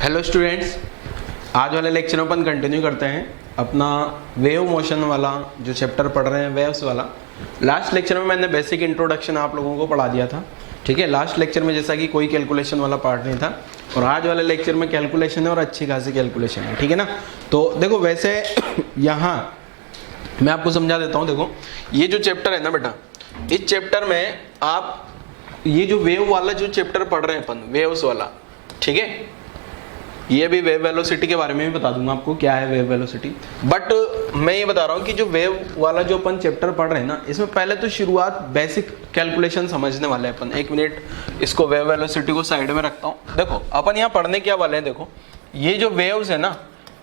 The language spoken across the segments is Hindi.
हेलो स्टूडेंट्स, आज वाले लेक्चर में अपन कंटिन्यू करते हैं अपना वेव मोशन वाला जो चैप्टर पढ़ रहे हैं, वेव्स वाला। लास्ट लेक्चर में मैंने बेसिक इंट्रोडक्शन आप लोगों को पढ़ा दिया था, ठीक है। लास्ट लेक्चर में जैसा कि कोई कैलकुलेशन वाला पार्ट नहीं था, और आज वाले लेक्चर में कैलकुलेशन है और अच्छी खासी कैलकुलेशन है, ठीक है ना। तो देखो, वैसे यहाँ मैं आपको समझा देता हूँ। देखो, ये जो चैप्टर है ना बेटा, इस चैप्टर में आप ये जो वेव वाला जो चैप्टर पढ़ रहे हैं अपन, वेव्स वाला, ठीक है। ये भी वेव वेलोसिटी के बारे में भी बता दूंगा आपको क्या है वेव वेलोसिटी। बट मैं ये बता रहा हूँ कि जो वेव वाला जो अपन चैप्टर पढ़ रहे हैं ना, इसमें पहले तो शुरुआत बेसिक कैलकुलेशन समझने वाले हैं अपन। एक मिनट, इसको वेव वेलोसिटी को साइड में रखता हूँ। देखो, अपन यहाँ पढ़ने क्या वाले हैं। देखो, ये जो वेव्स है ना,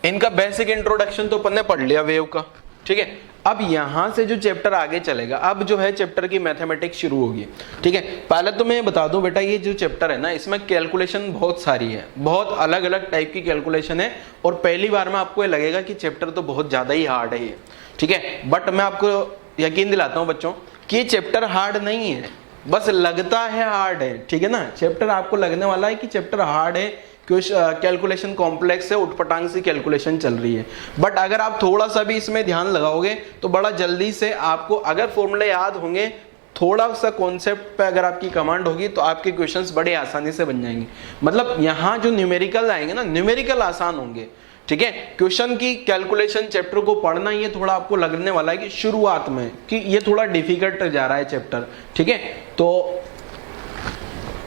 इनका बेसिक इंट्रोडक्शन तो अपन ने पढ़ लिया वेव का, ठीक है। अब यहाँ से जो चैप्टर आगे चलेगा, अब जो है चैप्टर की मैथमेटिक्स शुरू होगी, ठीक है। पहले तो मैं बता दूं बेटा, ये जो चैप्टर है ना, इसमें कैलकुलेशन बहुत सारी है, बहुत अलग अलग टाइप की कैलकुलेशन है। और पहली बार में आपको ये लगेगा कि चैप्टर तो बहुत ज्यादा ही हार्ड है ये, ठीक है। बट मैं आपको यकीन दिलाता हूँ बच्चों कि ये चैप्टर हार्ड नहीं है, बस लगता है हार्ड है, ठीक है ना। चैप्टर आपको लगने वाला है कि चैप्टर हार्ड है, कुछ कैलकुलेशन कॉम्प्लेक्स है, उठपटांग सी कैलकुलेशन चल रही है। बट अगर आप थोड़ा सा भी इसमें ध्यान लगाओगे तो बड़ा जल्दी से आपको, अगर फॉर्मूले याद होंगे, थोड़ा सा कॉन्सेप्ट पे अगर आपकी कमांड होगी, तो आपके क्वेश्चंस बड़े आसानी से बन जाएंगे। मतलब यहाँ जो न्यूमेरिकल आएंगे ना, न्यूमेरिकल आसान होंगे, ठीक है। क्वेश्चन की कैलकुलेशन चैप्टर को पढ़ना, ये थोड़ा आपको लगने वाला है कि शुरुआत में कि ये थोड़ा डिफिकल्ट जा रहा है चैप्टर, ठीक है। तो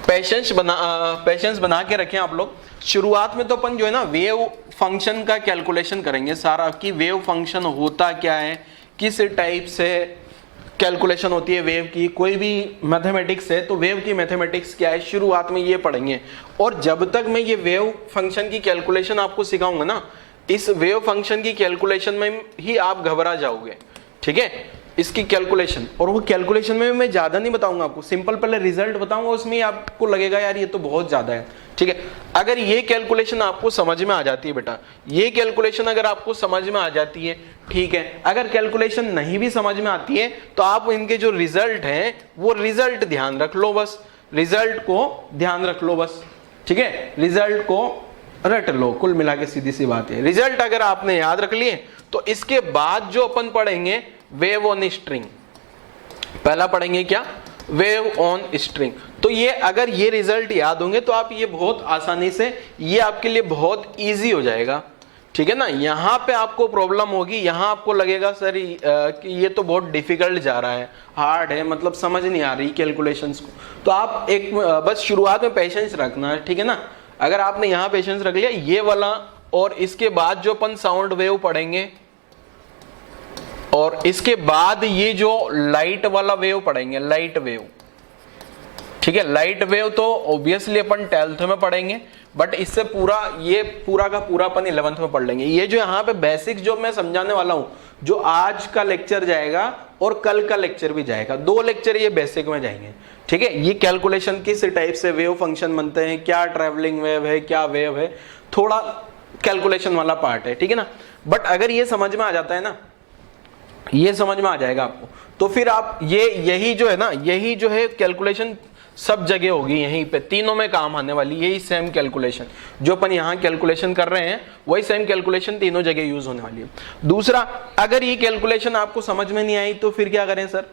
पेशेंस बना के रखें आप लोग। शुरुआत में तो अपन जो है ना, वेव फंक्शन का कैलकुलेशन करेंगे सारा, कि वेव फंक्शन होता क्या है, किस टाइप से कैलकुलेशन होती है वेव की। कोई भी मैथमेटिक्स है तो वेव की मैथमेटिक्स क्या है, शुरुआत में ये पढ़ेंगे। और जब तक मैं ये वेव फंक्शन की कैलकुलेशन आपको सिखाऊंगा ना, इस वेव फंक्शन की कैलकुलेशन में ही आप घबरा जाओगे, ठीक है। इसकी कैलकुलेशन, और वो कैलकुलेशन में मैं ज्यादा नहीं बताऊंगा आपको, सिंपल पहले रिजल्ट बताऊंगा, उसमें आपको लगेगा यार ये तो बहुत ज्यादा है, ठीक है। अगर ये कैलकुलेशन आपको समझ में आ जाती है बेटा, ये कैलकुलेशन अगर आपको समझ में आ जाती है, ठीक है। अगर कैलकुलेशन नहीं भी समझ में आती है तो आप इनके जो रिजल्ट हैं, वो रिजल्ट ध्यान रख लो बस, रिजल्ट को ध्यान रख लो बस, ठीक है। रिजल्ट को रट लो, कुल मिला के सीधी सी बात है। रिजल्ट अगर आपने याद रख लिए तो इसके बाद जो अपन पढ़ेंगे वेव ऑन स्ट्रिंग, पहला पढ़ेंगे क्या, वेव ऑन स्ट्रिंग। तो ये अगर ये रिजल्ट याद होंगे तो आप ये बहुत आसानी से, ये आपके लिए बहुत इजी हो जाएगा, ठीक है ना। यहाँ पे आपको प्रॉब्लम होगी, यहाँ आपको लगेगा सर कि ये तो बहुत डिफिकल्ट जा रहा है, हार्ड है, मतलब समझ नहीं आ रही कैलकुलेशंस को। तो आप एक बस शुरुआत में पेशेंस रखना है, ठीक है ना। अगर आपने यहाँ पेशेंस रख लिया, ये वाला, और इसके बाद जो अपन साउंड वेव पढ़ेंगे, और इसके बाद ये जो लाइट वाला वेव पढ़ेंगे, लाइट वेव, ठीक है। लाइट वेव तो ऑब्वियसली अपन 12th में पढ़ेंगे, बट इससे पूरा, ये पूरा का पूरा अपन 11th में पढ़ लेंगे। ये जो यहाँ पे बेसिक जो मैं समझाने वाला हूँ, जो आज का लेक्चर जाएगा और कल का लेक्चर भी जाएगा, 2 लेक्चर ये बेसिक में जाएंगे, ठीक है। ये कैलकुलेशन किस टाइप से वेव फंक्शन बनते हैं, क्या ट्रेवलिंग वेव है, क्या वेव है, थोड़ा कैलकुलेशन वाला पार्ट है, ठीक है ना। बट अगर ये समझ में आ जाता है ना, ये समझ में आ जाएगा आपको, तो फिर आप यही जो है ना, यही जो है कैलकुलेशन सब जगह होगी, यहीं पे तीनों में काम आने वाली, यही सेम कैलकुलेशन जो अपन यहाँ कैलकुलेशन कर रहे हैं, वही सेम कैलकुलेशन तीनों जगह यूज होने वाली है। दूसरा, अगर ये कैलकुलेशन आपको समझ में नहीं आई तो फिर क्या करें सर,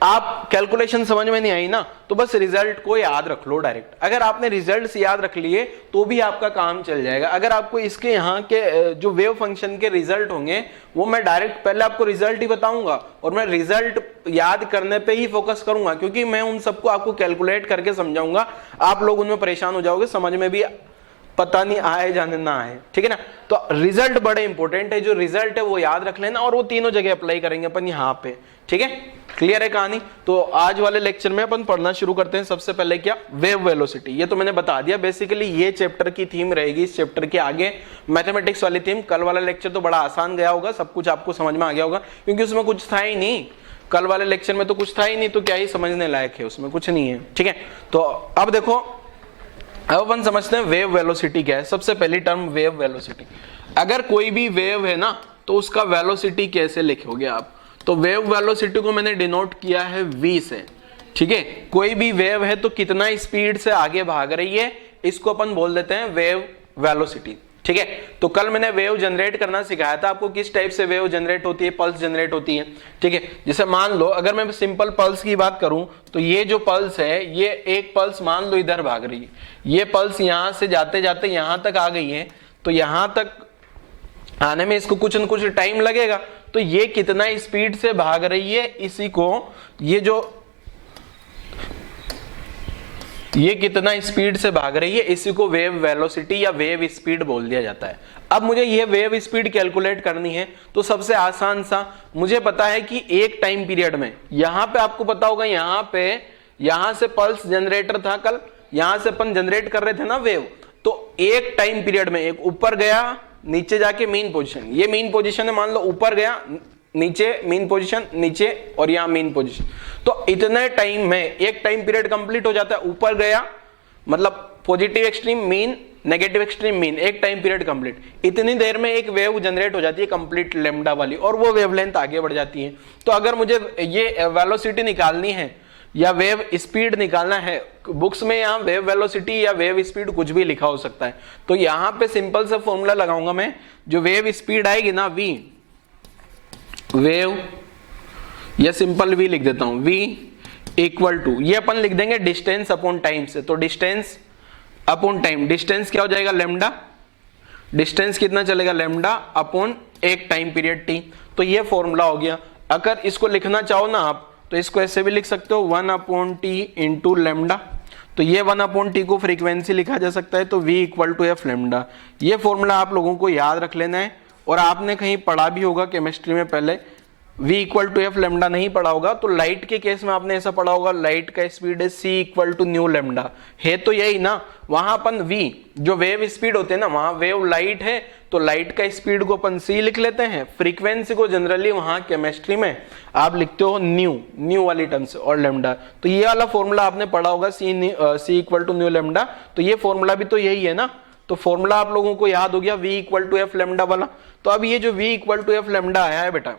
आप कैलकुलेशन समझ में नहीं आई ना, तो बस रिजल्ट को याद रख लो डायरेक्ट। अगर आपने रिजल्ट्स याद रख लिए तो भी आपका काम चल जाएगा। अगर आपको इसके यहाँ के जो वेव फंक्शन के रिजल्ट होंगे, वो मैं डायरेक्ट पहले आपको रिजल्ट ही बताऊंगा, और मैं रिजल्ट याद करने पे ही फोकस करूंगा, क्योंकि मैं उन सबको आपको कैलकुलेट करके समझाऊंगा। आप लोग उनमें परेशान हो जाओगे, समझ में भी पता नहीं आए जाने ना आए, ठीक है ना। तो रिजल्ट बड़े इंपॉर्टेंट है, जो रिजल्ट है वो याद रख लेना, और वो तीनों जगह अप्लाई करेंगे अपन यहाँ पे, ठीक है। क्लियर है कहानी। तो आज वाले लेक्चर में अपन पढ़ना शुरू करते हैं। सबसे पहले क्या, वेव वेलोसिटी। ये तो मैंने बता दिया, बेसिकली ये चैप्टर की थीम रहेगी, इस चैप्टर के आगे मैथमेटिक्स वाली थीम। कल वाला लेक्चर तो बड़ा आसान गया होगा, सब कुछ आपको समझ में आ गया होगा, क्योंकि उसमें कुछ था ही नहीं। कल वाले लेक्चर में तो कुछ था ही नहीं, तो क्या ही समझने लायक है, उसमें कुछ नहीं है, ठीक है। तो अब देखो, अब अपन समझते हैं वेव वेलोसिटी क्या है। सबसे पहली टर्म वेव वेलोसिटी। अगर कोई भी वेव है ना, तो उसका वेलोसिटी कैसे लिखोगे आप, तो वेव वेलोसिटी को मैंने डिनोट किया है v से, ठीक है। कोई भी वेव है तो कितना स्पीड से आगे भाग रही है, इसको अपन बोल देते हैं वेव वेलोसिटी। ठीक है, तो कल मैंने वेव जनरेट करना सिखाया था आपको, किस टाइप से वेव जनरेट होती है, पल्स जनरेट होती है। ठीक है, जैसे मान लो अगर मैं सिंपल पल्स की बात करूं तो ये जो पल्स है, ये एक पल्स मान लो इधर भाग रही है, ये पल्स यहां से जाते जाते यहां तक आ गई है, तो यहां तक आने में इसको कुछ न कुछ टाइम लगेगा। तो ये कितना स्पीड से भाग रही है, इसी को ये कितना स्पीड से भाग रही है, इसी को वेव वेलोसिटी या वेव स्पीड बोल दिया जाता है। अब मुझे ये वेव स्पीड कैलकुलेट करनी है, तो सबसे आसान सा मुझे पता है कि एक टाइम पीरियड में, यहां पे आपको पता होगा, यहां से पल्स जनरेटर था कल, यहां से अपन जनरेट कर रहे थे ना वेव, तो एक टाइम पीरियड में एक ऊपर गया, नीचे जाके मेन पोजीशन, ये मेन पोजीशन है, मान लो ऊपर गया, नीचे मेन पोजीशन, नीचे और यहां मेन पोजीशन, तो इतने टाइम में एक टाइम पीरियड कंप्लीट हो जाता है। ऊपर गया मतलब positive extreme mean, negative extreme mean, एक टाइम पीरियड कंप्लीट, इतनी देर में एक वेव जनरेट हो जाती है कंप्लीट लैम्डा वाली, और वो वेवलेंथ आगे बढ़ जाती है। तो अगर मुझे ये वेलोसिटी निकालनी है या वेव स्पीड निकालना है, बुक्स में यहाँ वेव वेलोसिटी या वेव स्पीड कुछ भी लिखा हो सकता है, तो यहाँ पे सिंपल सा फॉर्मूला लगाऊंगा मैं, जो वेव स्पीड आएगी ना v, वेव या सिंपल v लिख देता हूं, v इक्वल टू, ये अपन लिख देंगे डिस्टेंस अपॉन टाइम से, तो डिस्टेंस अपॉन टाइम, डिस्टेंस क्या हो जाएगा लैम्डा, डिस्टेंस कितना चलेगा लैम्डा अपॉन एक टाइम पीरियड t, तो ये फॉर्मूला हो गया। अगर इसको लिखना चाहो ना आप, तो इसको ऐसे भी लिख सकते हो 1/t इंटू लैम्डा, तो ये 1/t को फ्रीक्वेंसी लिखा जा सकता है, तो v equal to F lambda. ये फॉर्मूला आप लोगों को याद रख लेना है, और आपने कहीं पढ़ा भी होगा केमिस्ट्री में पहले, v equal to F lambda नहीं पढ़ा होगा तो लाइट के केस में आपने ऐसा पढ़ा होगा, लाइट का स्पीड है c equal to nu lambda, है तो यही ना, वहां अपन v जो वेव स्पीड होते हैं ना, वहां वेव लाइट है तो लाइट का स्पीड को अपन c लिख लेते हैं, फ्रीक्वेंसी को जनरली वहां केमिस्ट्री में आप लिखते हो न्यू वाली टर्म से, और लैम्डा, तो ये वाला फॉर्मूला आपने पढ़ा होगा c equal to nu lambda, तो ये फॉर्मूला भी तो यही है ना, तो फॉर्मूला आप लोगों को याद हो गया v equal to F lambda वाला। तो अब ये जो v equal to F lambda आया है बेटा,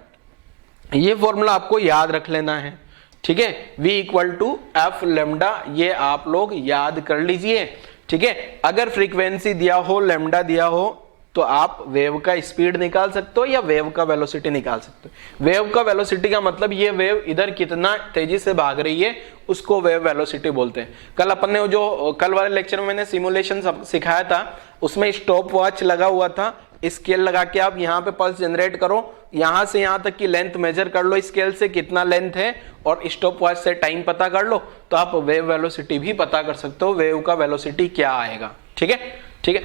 ये फॉर्मूला आपको याद रख लेना है। ठीक है, v equal to F lambda, ये आप लोग याद कर लीजिए। ठीक है, अगर फ्रीक्वेंसी दिया हो, लैम्डा दिया हो, तो आप वेव का स्पीड निकाल सकते हो या वेव का वेलोसिटी निकाल सकते हो। वेव का वेलोसिटी का मतलब ये वेव इधर कितना तेजी से भाग रही है, उसको वेव वेलोसिटी बोलते हैं। कल अपन ने जो कल वाले लेक्चर में मैंने सिमुलेशन सिखाया था, उसमें स्टॉप वॉच लगा हुआ था, स्केल लगा के आप यहाँ पे पल्स जनरेट करो, यहां से यहां तक की लेंथ मेजर कर लो स्केल से कितना लेंथ है, और स्टॉप वॉच से टाइम पता कर लो, तो आप वेव वेलोसिटी भी पता कर सकते हो, वेव का वेलोसिटी क्या आएगा। ठीक है, ठीक है,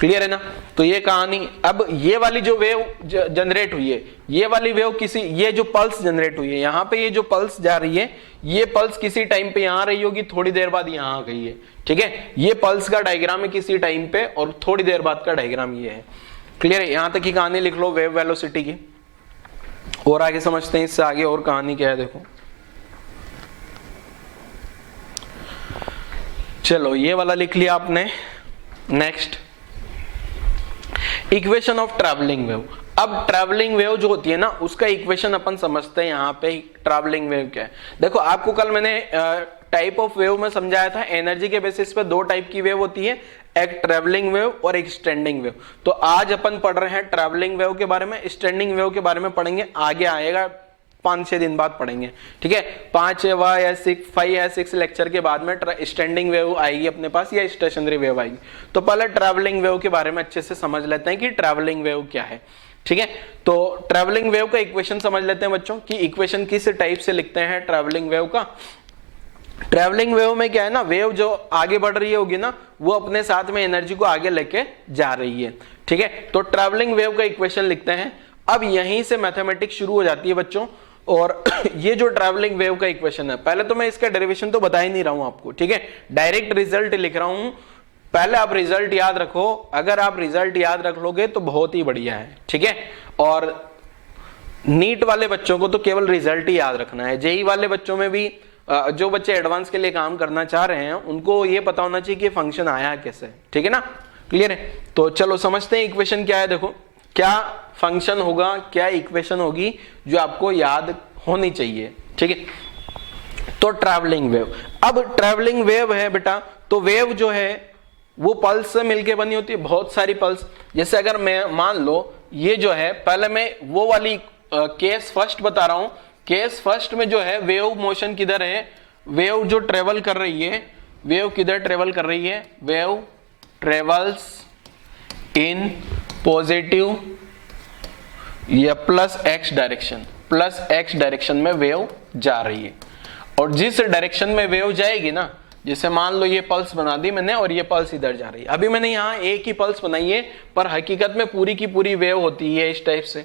क्लियर है ना। तो ये कहानी, अब ये वाली जो वेव जनरेट हुई है, ये वाली वेव ये जो पल्स जनरेट हुई है, यहाँ पे ये जो पल्स जा रही है, ये पल्स किसी टाइम पे यहाँ रही होगी, थोड़ी देर बाद यहाँ आ गई है। ठीक है, ये पल्स का डायग्राम है किसी टाइम पे, और थोड़ी देर बाद का डायग्राम ये है। क्लियर है, यहां तक की कहानी लिख लो वेव वेलोसिटी की, और आगे समझते हैं इससे आगे और कहानी क्या है। देखो चलो, ये वाला लिख लिया आपने। Next, equation of travelling wave. अब ट्रैवलिंग वेव जो होती है ना, उसका इक्वेशन अपन समझते हैं। यहाँ पे ट्रैवलिंग वेव क्या है, देखो आपको कल मैंने टाइप ऑफ वेव में समझाया था, एनर्जी के बेसिस पे दो टाइप की वेव होती है, एक ट्रैवलिंग वेव और एक स्टैंडिंग वेव। तो आज अपन पढ़ रहे हैं ट्रैवलिंग वेव के बारे में, स्टैंडिंग वेव के बारे में पढ़ेंगे आगे आएगा, 5-6 दिन बाद पढ़ेंगे। ठीक है, 5 या 6 लेक्चर के बाद में स्टैंडिंग वेव आएगी अपने पास, या स्टेशनरी वेव आएगी। तो पहले ट्रैवलिंग वेव के बारे में अच्छे से समझ लेते हैं कि ट्रैवलिंग वेव क्या है। ठीक है, तो ट्रैवलिंग वेव का इक्वेशन समझ लेते हैं बच्चों, कि इक्वेशन किस टाइप से लिखते हैं ट्रैवलिंग वेव का। ट्रैवलिंग वेव में क्या है ना, वेव जो आगे बढ़ रही होगी ना, वो अपने साथ में एनर्जी को आगे लेके जा रही है। ठीक है, तो ट्रैवलिंग वेव का इक्वेशन लिखते हैं। अब यहीं से मैथमेटिक्स शुरू हो जाती है बच्चों, और ये जो ट्रैवलिंग वेव का इक्वेशन है, पहले तो मैं इसका डेरिवेशन तो बता ही नहीं रहा हूं आपको। ठीक है, डायरेक्ट रिजल्ट लिख रहा हूं, पहले आप रिजल्ट याद रखो। अगर आप रिजल्ट याद रख लोगे तो बहुत ही बढ़िया है। ठीक है, और नीट वाले बच्चों को तो केवल रिजल्ट ही याद रखना है। जेई वाले बच्चों में भी जो बच्चे एडवांस के लिए काम करना चाह रहे हैं, उनको ये पता होना चाहिए कि फंक्शन आया कैसे। ठीक है ना, क्लियर है। तो चलो समझते हैं इक्वेशन क्या है। देखो क्या फंक्शन होगा, क्या इक्वेशन होगी जो आपको याद होनी चाहिए। ठीक है, तो ट्रैवलिंग वेव। अब ट्रैवलिंग वेव है बेटा, तो वेव जो है वो पल्स से मिलके बनी होती है बहुत सारी पल्स। जैसे अगर मैं मान लो ये जो है, पहले मैं वो वाली केस फर्स्ट बता रहा हूं। केस फर्स्ट में जो है वेव मोशन किधर है, वेव जो ट्रेवल कर रही है, वेव किधर ट्रेवल कर रही है, वेव ट्रेवल्स इन पॉजिटिव या plus x direction, plus x direction में वेव जा रही है। और जिस डायरेक्शन में वेव जाएगी ना, जैसे मान लो ये पल्स बना दी मैंने और ये पल्स इधर जा रही है, अभी मैंने यहाँ एक ही पल्स बनाई है पर हकीकत में पूरी की पूरी वेव होती है इस टाइप से।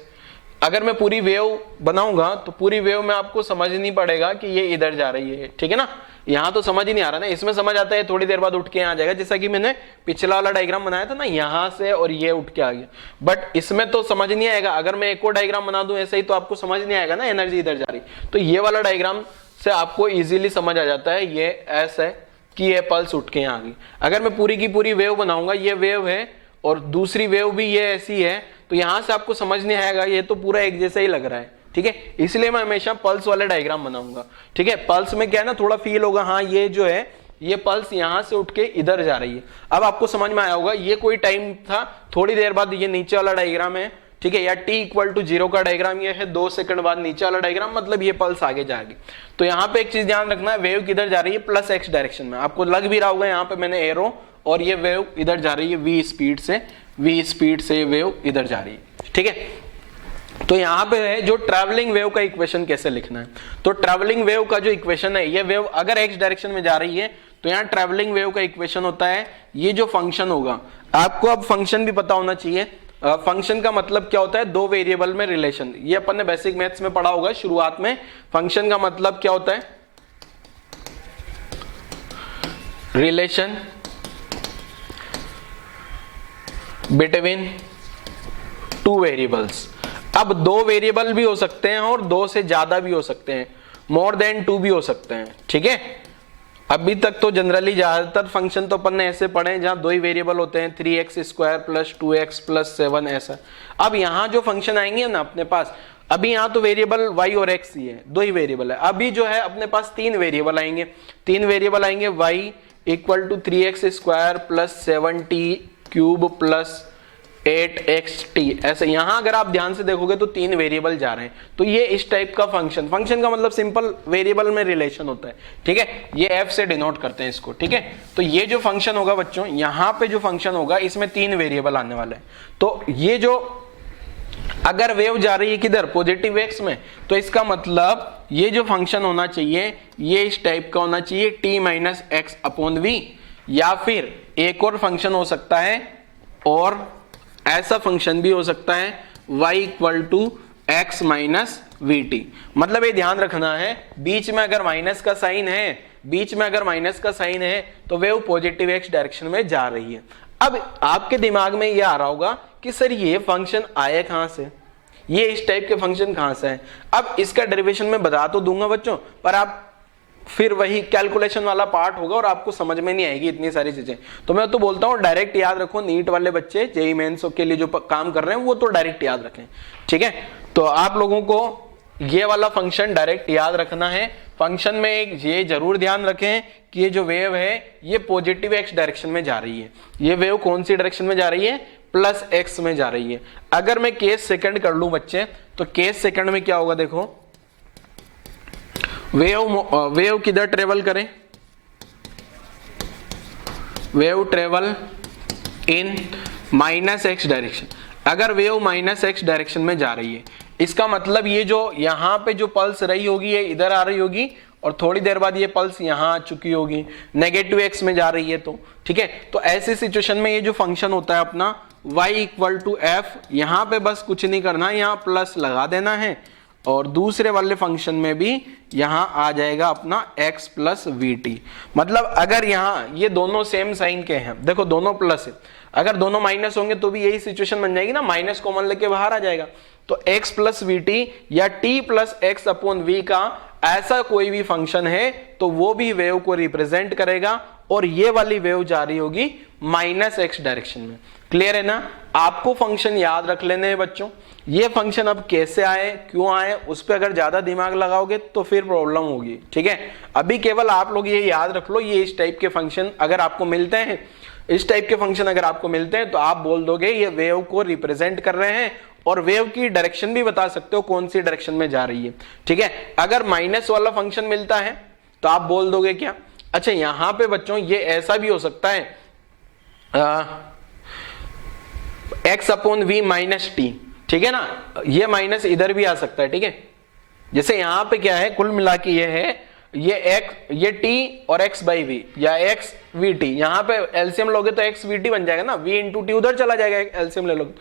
अगर मैं पूरी वेव बनाऊंगा तो पूरी वेव में आपको समझ नहीं पड़ेगा कि ये इधर जा रही है, ठीक है ना। यहाँ तो समझ ही नहीं आ रहा ना, इसमें समझ आता है थोड़ी देर बाद उठ के आ जाएगा, जैसा कि मैंने पिछला वाला डायग्राम बनाया था ना, यहाँ से और ये उठ के आ गया। बट इसमें तो समझ नहीं आएगा, अगर मैं एक और डायग्राम बना दूं ऐसे ही तो आपको समझ नहीं आएगा ना एनर्जी इधर जा रही। तो ये वाला डायग्राम से आपको इजीली समझ आ जाता है ये ऐसा है कि ये पल्स उठ के यहाँ आ गई। अगर मैं पूरी की पूरी वेव बनाऊंगा, ये वेव है और दूसरी वेव भी ये ऐसी है, तो यहां से आपको समझ नहीं आएगा, ये तो पूरा एक जैसा ही लग रहा है, ठीक है। इसलिए मैं हमेशा पल्स वाले डायग्राम बनाऊंगा, ठीक है। पल्स में क्या है ना, थोड़ा फील होगा, हाँ ये जो है ये पल्स यहां से उठ के इधर जा रही है। अब आपको समझ में आया होगा ये कोई टाइम था, थोड़ी देर बाद ये नीचे वाला डायग्राम है, ठीक है, या t=0 का डायग्राम ये है, 2 सेकंड बाद नीचे वाला डायग्राम, मतलब ये पल्स आगे जाएगी। तो यहाँ पे एक चीज ध्यान रखना है, वेव किधर जा रही है, प्लस एक्स डायरेक्शन में। आपको लग भी रहा होगा यहाँ पे मैंने एरो, और ये वेव इधर जा रही है v स्पीड से ये वेव इधर जा रही है, ठीक है। तो यहाँ पे है जो ट्रैवलिंग वेव का इक्वेशन कैसे लिखना है। तो ट्रैवलिंग वेव का जो इक्वेशन है, ये वेव अगर एक्स डायरेक्शन में जा रही है तो यहाँ ट्रैवलिंग वेव का इक्वेशन होता है, ये जो फंक्शन होगा, आपको अब फंक्शन भी पता होना चाहिए। फंक्शन का मतलब क्या होता है, दो वेरिएबल में रिलेशन। ये अपन ने बेसिक मैथ्स में पढ़ा होगा शुरुआत में। फंक्शन का मतलब क्या होता है, रिलेशन बिटवीन टू वेरिएबल्स। अब दो वेरिएबल भी हो सकते हैं और दो से ज्यादा भी हो सकते हैं, मोर देन 2 भी हो सकते हैं, ठीक है। अभी तक तो जनरली ज्यादातर फंक्शन तो अपन ने ऐसे पढ़े हैं जहां दो ही वेरिएबल होते हैं, 3x² + 2x + 7 ऐसा। अब यहाँ जो फंक्शन आएंगे ना अपने पास, अभी यहाँ तो वेरिएबल y और x ही है, दो ही वेरिएबल है। अभी जो है अपने पास 3 वेरिएबल आएंगे, 3 वेरिएबल आएंगे, y = 3x² + 7t³ + 8xt ऐसे। यहां अगर आप ध्यान से देखोगे तो 3 वेरिएबल जा रहे हैं। तो ये इस टाइप का फंक्शन का मतलब सिंपल वेरिएबल में रिलेशन होता है, ठीक है। ये f से डिनोट करते हैं इसको, ठीक है। तो ये जो फंक्शन होगा बच्चों, यहां पे जो फंक्शन होगा इसमें 3 वेरिएबल आने वाले हैं। तो ये जो अगर वेव जा रही है किधर, पॉजिटिव एक्स में, तो इसका मतलब ये जो फंक्शन होना चाहिए ये इस टाइप का होना चाहिए, t - x/v। या फिर एक और फंक्शन हो सकता है, और ऐसा फंक्शन भी हो सकता है y = x - vt। मतलब ये ध्यान रखना है, बीच में अगर माइनस का साइन है, तो वेव पॉजिटिव एक्स डायरेक्शन में जा रही है। अब आपके दिमाग में ये आ रहा होगा कि सर ये फंक्शन आया कहां से, ये इस टाइप के फंक्शन कहां से है। अब इसका डेरिवेशन में बता तो दूंगा बच्चों, पर आप फिर वही कैलकुलेशन वाला पार्ट होगा और आपको समझ में नहीं आएगी इतनी सारी चीजें। तो मैं तो बोलता हूँ डायरेक्ट याद रखो, नीट वाले बच्चे जेईई मेंस के लिए जो काम कर रहे हैं वो तो डायरेक्ट याद रखें, ठीक है। तो आप लोगों को ये वाला फंक्शन डायरेक्ट याद रखना है। फंक्शन में एक ये जरूर ध्यान रखें कि ये जो वेव है ये पॉजिटिव एक्स डायरेक्शन में जा रही है। ये वेव कौन सी डायरेक्शन में जा रही है, प्लस एक्स में जा रही है। अगर मैं केस सेकंड कर लूं बच्चे, तो केस सेकंड में क्या होगा, देखो वेव किधर ट्रेवल करें, wave travel in -x direction. अगर वेव -x डायरेक्शन में जा रही है, इसका मतलब ये जो यहाँ पे जो पल्स रही होगी ये इधर आ रही होगी, और थोड़ी देर बाद ये पल्स यहाँ आ चुकी होगी, नेगेटिव x में जा रही है, तो ठीक है। तो ऐसी सिचुएशन में ये जो फंक्शन होता है अपना y = f, यहाँ पे बस कुछ नहीं करना, यहाँ प्लस लगा देना है, और दूसरे वाले फंक्शन में भी यहां आ जाएगा अपना x + vt। मतलब अगर यहाँ ये दोनों सेम साइन के हैं, देखो दोनों प्लस है, अगर दोनों माइनस होंगे तो भी यही सिचुएशन बन जाएगी ना, माइनस कॉमन लेके बाहर आ जाएगा। तो x + vt या t + x/v का ऐसा कोई भी फंक्शन है तो वो भी वेव को रिप्रेजेंट करेगा, और ये वाली वेव जा रही होगी -x डायरेक्शन में। क्लियर है ना। आपको फंक्शन याद रख लेने हैं बच्चों। ये फंक्शन अब कैसे आए, क्यों आए, उस पर अगर ज्यादा दिमाग लगाओगे तो फिर प्रॉब्लम होगी, ठीक है। अभी केवल आप लोग ये याद रख लो, ये इस टाइप के फंक्शन अगर आपको मिलते हैं इस टाइप के फंक्शन अगर आपको मिलते हैं तो आप बोल दोगे ये वेव को रिप्रेजेंट कर रहे हैं, और वेव की डायरेक्शन भी बता सकते हो कौन सी डायरेक्शन में जा रही है। ठीक है, अगर माइनस वाला फंक्शन मिलता है तो आप बोल दोगे क्या, अच्छा यहां पे बच्चों ये ऐसा भी हो सकता है x upon V minus T, ठीक है ना, ये माइनस इधर भी आ सकता है। ठीक है, जैसे यहां पे क्या है, कुल मिला के ये है ये t और x बाई वी या x वी टी, यहां पे एलसीएम लोगे तो x वी टी बन जाएगा ना, v इंटू टी उधर चला जाएगा एलसीएम ले लोगे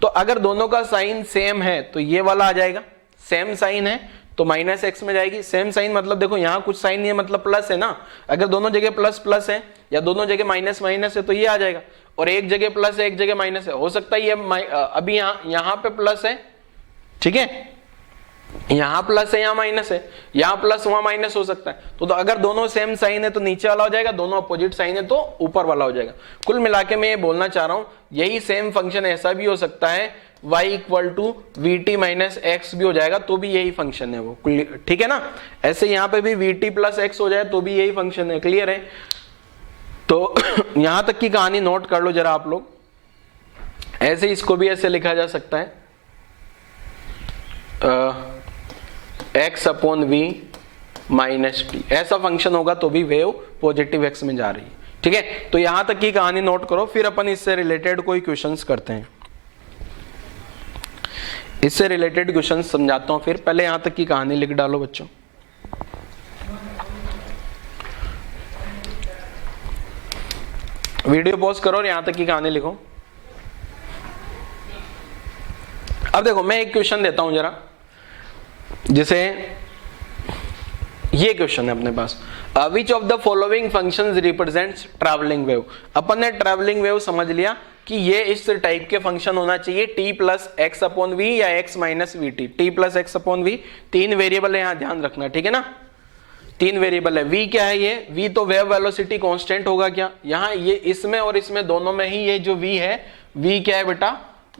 तो अगर दोनों का साइन सेम है तो ये वाला आ जाएगा, सेम साइन है तो माइनस एक्स में जाएगी। सेम साइन मतलब देखो यहाँ कुछ साइन नहीं है मतलब प्लस है ना, अगर दोनों जगह प्लस प्लस है या दोनों जगह माइनस माइनस है तो ये आ जाएगा, और एक जगह प्लस है एक जगह माइनस है, हो सकता है ये अभी यहाँ पे प्लस है, ठीक है, यहाँ प्लस है यहाँ माइनस है, यहाँ प्लस वहां माइनस हो सकता है, तो अगर दोनों सेम साइन है तो नीचे वाला हो जाएगा, दोनों अपोजिट साइन है तो ऊपर वाला हो जाएगा। कुल मिला के मैं ये बोलना चाह रहा हूं यही सेम फंक्शन ऐसा भी हो सकता है y equal to V T minus X भी हो जाएगा तो भी यही फंक्शन है वो, ठीक है ना। ऐसे यहाँ पे भी वी टी प्लस एक्स हो जाए तो भी यही फंक्शन है, क्लियर है। तो यहां तक की कहानी नोट कर लो जरा आप लोग, ऐसे इसको भी ऐसे लिखा जा सकता है x upon V minus T, ऐसा फंक्शन होगा तो भी वेव पॉजिटिव x में जा रही है, ठीक है। तो यहां तक की कहानी नोट करो, फिर अपन इससे रिलेटेड कोई क्वेश्चंस करते हैं, इससे रिलेटेड क्वेश्चंस समझाता हूं। फिर पहले यहां तक की कहानी लिख डालो बच्चों, वीडियो पॉज करो और यहां तक की कहानी लिखो। अब देखो मैं एक क्वेश्चन देता हूं जरा, जैसे ये क्वेश्चन है अपने पास, which of the following functions represents travelling wave. अपन ने ट्रैवलिंग वेव समझ लिया कि ये इस टाइप के फंक्शन होना चाहिए t plus X upon V या x minus V T, T plus X upon V, तीन वेरिएबल है यहाँ ध्यान रखना, ठीक है ना, तीन वेरिएबल है। v क्या है, ये v तो वेव वेलोसिटी कांस्टेंट होगा क्या, यहाँ ये इसमें और इसमें दोनों में ही ये जो v है, v क्या है बेटा,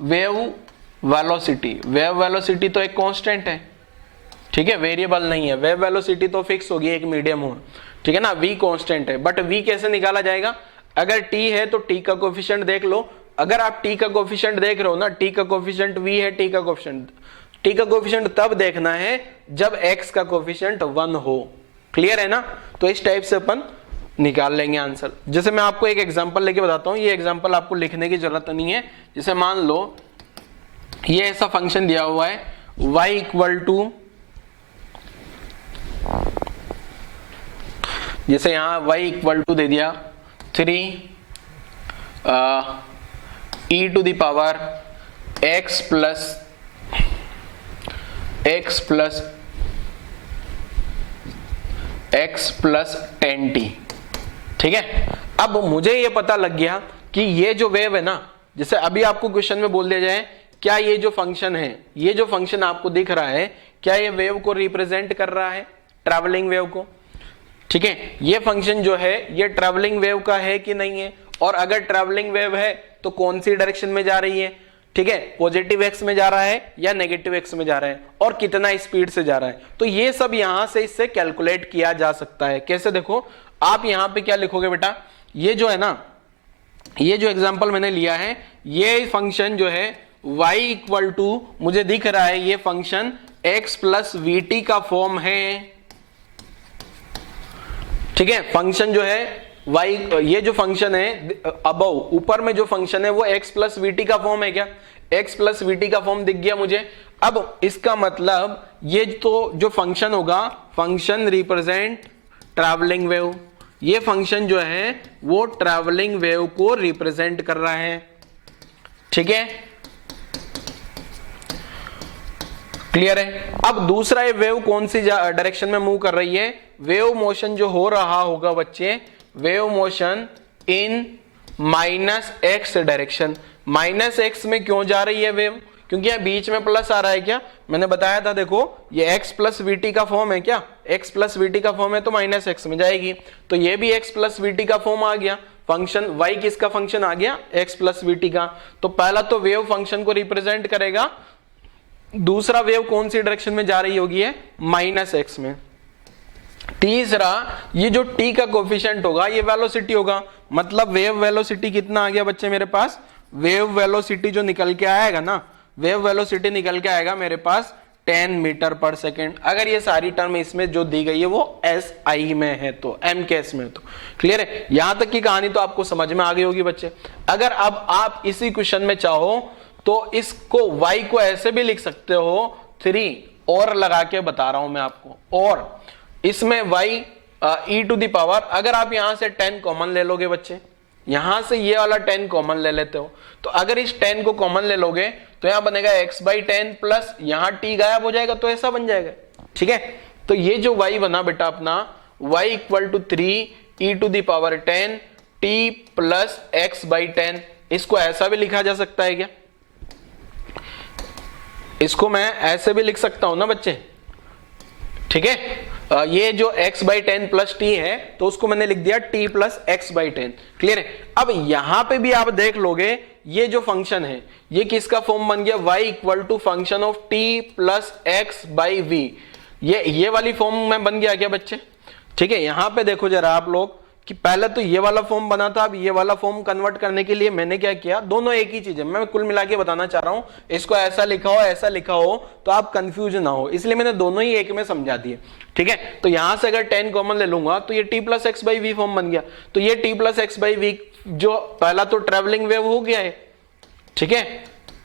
वेव वेलोसिटी, वेव वेलोसिटी तो एक कांस्टेंट है, ठीक है, वेरिएबल नहीं है, वेव वेलोसिटी तो फिक्स होगी, एक मीडियम हो, ठीक है ना, v कांस्टेंट है। बट v कैसे निकाला जाएगा, अगर t है तो t का कोफिशिएंट देख लो, अगर आप t का कोफिशिएंट देख रहे हो ना, t का कोफिशिएंट v है, t का कोफिशिएंट तब देखना है जब x का कोफिशिएंट 1 हो, क्लियर है ना। तो इस टाइप से अपन निकाल लेंगे आंसर। जैसे मैं आपको एक एग्जांपल लेके बताता हूं, ये एग्जांपल आपको लिखने की जरूरत नहीं है। जैसे मान लो ये ऐसा फंक्शन दिया हुआ है y इक्वल टू, जैसे यहां y इक्वल टू दे दिया 3 e to the power x plus 10t, ठीक है। अब मुझे ये पता लग गया कि ये जो वेव है ना, जैसे अभी आपको क्वेश्चन में बोल दिया जाए क्या ये जो फंक्शन है, ये जो फंक्शन आपको दिख रहा है, क्या ये वेव को रिप्रेजेंट कर रहा है, ट्रैवलिंग वेव को, ठीक है। ये फंक्शन जो है ये ट्रैवलिंग वेव का है कि नहीं है, और अगर ट्रैवलिंग वेव है तो कौन सी डायरेक्शन में जा रही है, ठीक है, पॉजिटिव एक्स में जा रहा है या नेगेटिव एक्स में जा रहा है, और कितना स्पीड से जा रहा है। तो ये सब यहां से इससे कैलकुलेट किया जा सकता है। कैसे, देखो आप यहां पे क्या लिखोगे बेटा, ये जो है ना, ये जो एग्जांपल मैंने लिया है, ये फंक्शन जो है y इक्वल टू, मुझे दिख रहा है ये function x plus we T का फॉर्म है, ठीक है। फंक्शन जो है y, ये जो फंक्शन है अबव ऊपर में जो फंक्शन है वो x प्लस वी टी का फॉर्म है क्या, x प्लस वी टी का फॉर्म दिख गया मुझे। अब इसका मतलब ये तो जो फंक्शन होगा, फंक्शन रिप्रेजेंट ट्रैवलिंग वेव, ये फंक्शन जो है वो ट्रैवलिंग वेव को रिप्रेजेंट कर रहा है, ठीक है, क्लियर है। अब दूसरा ये वेव कौन सी डायरेक्शन में मूव कर रही है, वेव मोशन जो हो रहा होगा बच्चे, wave motion in minus x direction. Minus x में क्यों जा रही है वेव, क्योंकि यहाँ बीच में प्लस आ रहा है क्या, मैंने बताया था, देखो ये x प्लस वी टी का फॉर्म है क्या, x प्लस वी टी का फॉर्म है तो माइनस एक्स में जाएगी, तो ये भी x प्लस वी टी का फॉर्म आ गया, फंक्शन y किसका फंक्शन आ गया, x प्लस वी टी का। तो पहला तो वेव फंक्शन को रिप्रेजेंट करेगा, दूसरा वेव कौन सी डायरेक्शन में जा रही होगी है, माइनस एक्स में, तीसरा, ये जो t का कोफिशिएंट होगा ये वेलोसिटी होगा, मतलब वेव वेलोसिटी कितना आ गया बच्चे मेरे पास, वेव वेलोसिटी जो निकल के आएगा ना, वेव वेलोसिटी निकल के आएगा मेरे पास 10 मीटर पर सेकेंड। अगर ये सारी टर्म इसमें जो दी गई है वो SI में है तो, M केस में तो क्लियर है। यहां तक की कहानी तो आपको समझ में आ गई होगी बच्चे। अगर अब आप इसी क्वेश्चन में चाहो तो इसको y को ऐसे भी लिख सकते हो, 3 और लगा के बता रहा हूं मैं आपको, और इसमें y e to the power, अगर आप यहां से 10 कॉमन ले लोगे बच्चे, यहां से ये वाला 10 कॉमन ले लेते हो, तो अगर इस 10 को कॉमन ले लोगे तो यहां बनेगा x/10 प्लस यहां t गायब हो जाएगा तो ऐसा बन जाएगा। ठीक है, तो ये जो y बना बेटा अपना, y equal to 3 e to the power 10 t plus x/10, इसको ऐसा भी लिखा जा सकता है क्या, इसको मैं ऐसे भी लिख सकता हूं ना बच्चे। ठीक है, ये जो x/10 प्लस t है तो उसको मैंने लिख दिया t प्लस x/10, क्लियर है। अब यहां पे भी आप देख लोगे ये जो फंक्शन है ये किसका फॉर्म बन गया, y equal to function of t plus x/v, ये वाली फॉर्म में बन गया क्या बच्चे। ठीक है, यहां पे देखो जरा आप लोग कि पहले तो ये वाला फॉर्म बना था, अब ये वाला फॉर्म कन्वर्ट करने के लिए मैंने क्या किया, दोनों एक ही चीज है, मैं कुल मिला के बताना चाह रहा हूं, इसको ऐसा लिखा हो ऐसा लिखा हो तो आप कंफ्यूज ना हो, इसलिए मैंने दोनों ही एक में समझा दिए। ठीक है, तो यहां से अगर 10 कॉमन ले लूंगा तो ये t प्लस x/v फॉर्म बन गया, तो ये t प्लस x/v जो पहला तो ट्रेवलिंग वेव हो गया है। ठीक है,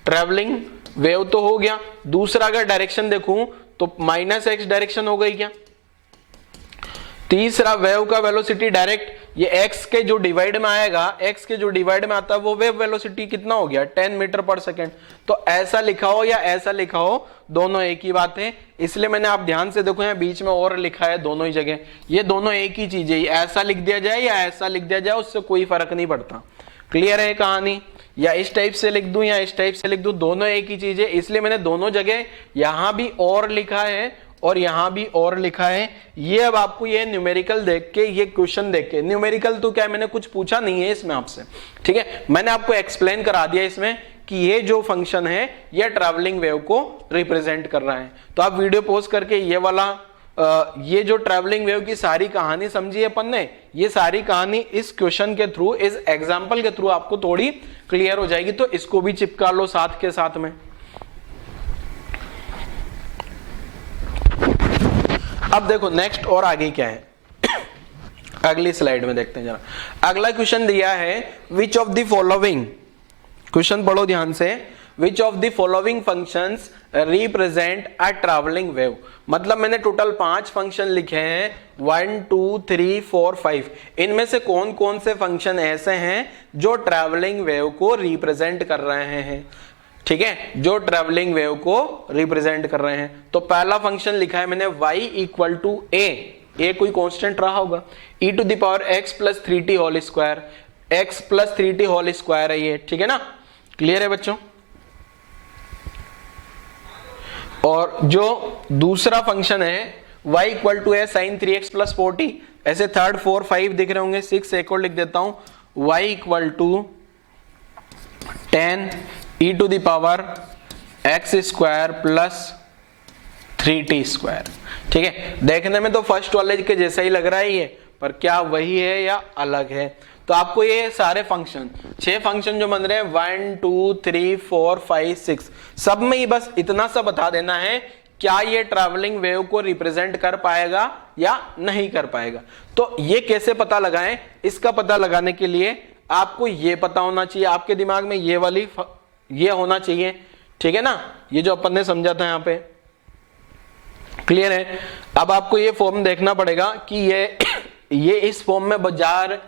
ट्रेवलिंग वेव तो हो गया, दूसरा अगर डायरेक्शन देखूं तो -x डायरेक्शन हो गई क्या, तीसरा वेव का वेलोसिटी डायरेक्ट ये x के जो डिवाइड में आएगा, x के जो डिवाइड में आता है वो वेव वेलोसिटी कितना हो गया 10 मीटर पर सेकेंड। तो ऐसा लिखा हो या ऐसा लिखा हो दोनों एक ही बात है, इसलिए मैंने आप ध्यान से देखो यहाँ बीच में और लिखा है दोनों ही जगह, ये दोनों एक ही चीज है, ऐसा लिख दिया जाए या ऐसा लिख दिया जाए उससे कोई फर्क नहीं पड़ता। क्लियर है कहानी, या इस टाइप से लिख दूं या इस टाइप से लिख दूं, दोनों एक ही चीज है, इसलिए मैंने दोनों जगह यहां भी और लिखा है और यहां भी और लिखा है। ये अब आपको ये न्यूमेरिकल देख के, ये क्वेश्चन देख के, न्यूमेरिकल तो क्या मैंने कुछ पूछा नहीं है इसमें आपसे, ठीक है, मैंने आपको एक्सप्लेन करा दिया इसमें कि ये जो फंक्शन है ये ट्रैवलिंग वेव को रिप्रेजेंट कर रहा है। तो आप वीडियो पॉज करके ये वाला ये जो ट्रैवलिंग वेव की सारी कहानी समझी अपन ने, ये सारी कहानी इस क्वेश्चन के थ्रू, इस एग्जाम्पल के थ्रू आपको थोड़ी क्लियर हो जाएगी, तो इसको भी चिपका लो साथ के साथ में। अब देखो नेक्स्ट और आगे क्या है अगली स्लाइड में देखते हैं जरा। अगला क्वेश्चन दिया है विच ऑफ द फॉलोइंग, क्वेश्चन पढ़ो ध्यान से, विच of the following functions represent a travelling wave. मतलब मैंने टोटल 5 फंक्शन लिखे हैं, 1 2 3 4 5, इनमें से कौन कौन से फंक्शन ऐसे हैं जो ट्रैवलिंग वेव को रिप्रेजेंट कर रहे हैं, ठीक है, जो ट्रैवलिंग वेव को रिप्रेजेंट कर रहे हैं। तो पहला फंक्शन लिखा है मैंने y इक्वल टू ए कोई कांस्टेंट रहा होगा, e to the power x plus 3t whole square, x plus 3t whole square है ये, ठीक है ना, क्लियर है बच्चों। और जो दूसरा फंक्शन है y इक्वल टू है साइन 3x प्लस 4t, ऐसे 3rd 4 5 दिख रहे होंगे, 6 एक और लिख देता हूं, y equal to 10 e to the power x square plus 3t square, ठीक है। देखने में तो फर्स्ट वाले के जैसा ही लग रहा है ये, पर क्या वही है या अलग है। तो आपको ये सारे फंक्शन 6 फंक्शन जो बन रहे हैं 1 2 3 4 5 6, सब में ही बस इतना सा बता देना है क्या ये ट्रैवलिंग वेव को रिप्रेजेंट कर पाएगा या नहीं कर पाएगा। तो ये कैसे पता लगाएं, इसका पता लगाने के लिए आपको ये पता होना चाहिए, आपके दिमाग में ये वाली ये होना चाहिए, ठीक है ना, ये जो अपन ने समझा था यहाँ पे, क्लियर है। अब आपको ये फॉर्म देखना पड़ेगा कि ये इस फॉर्म में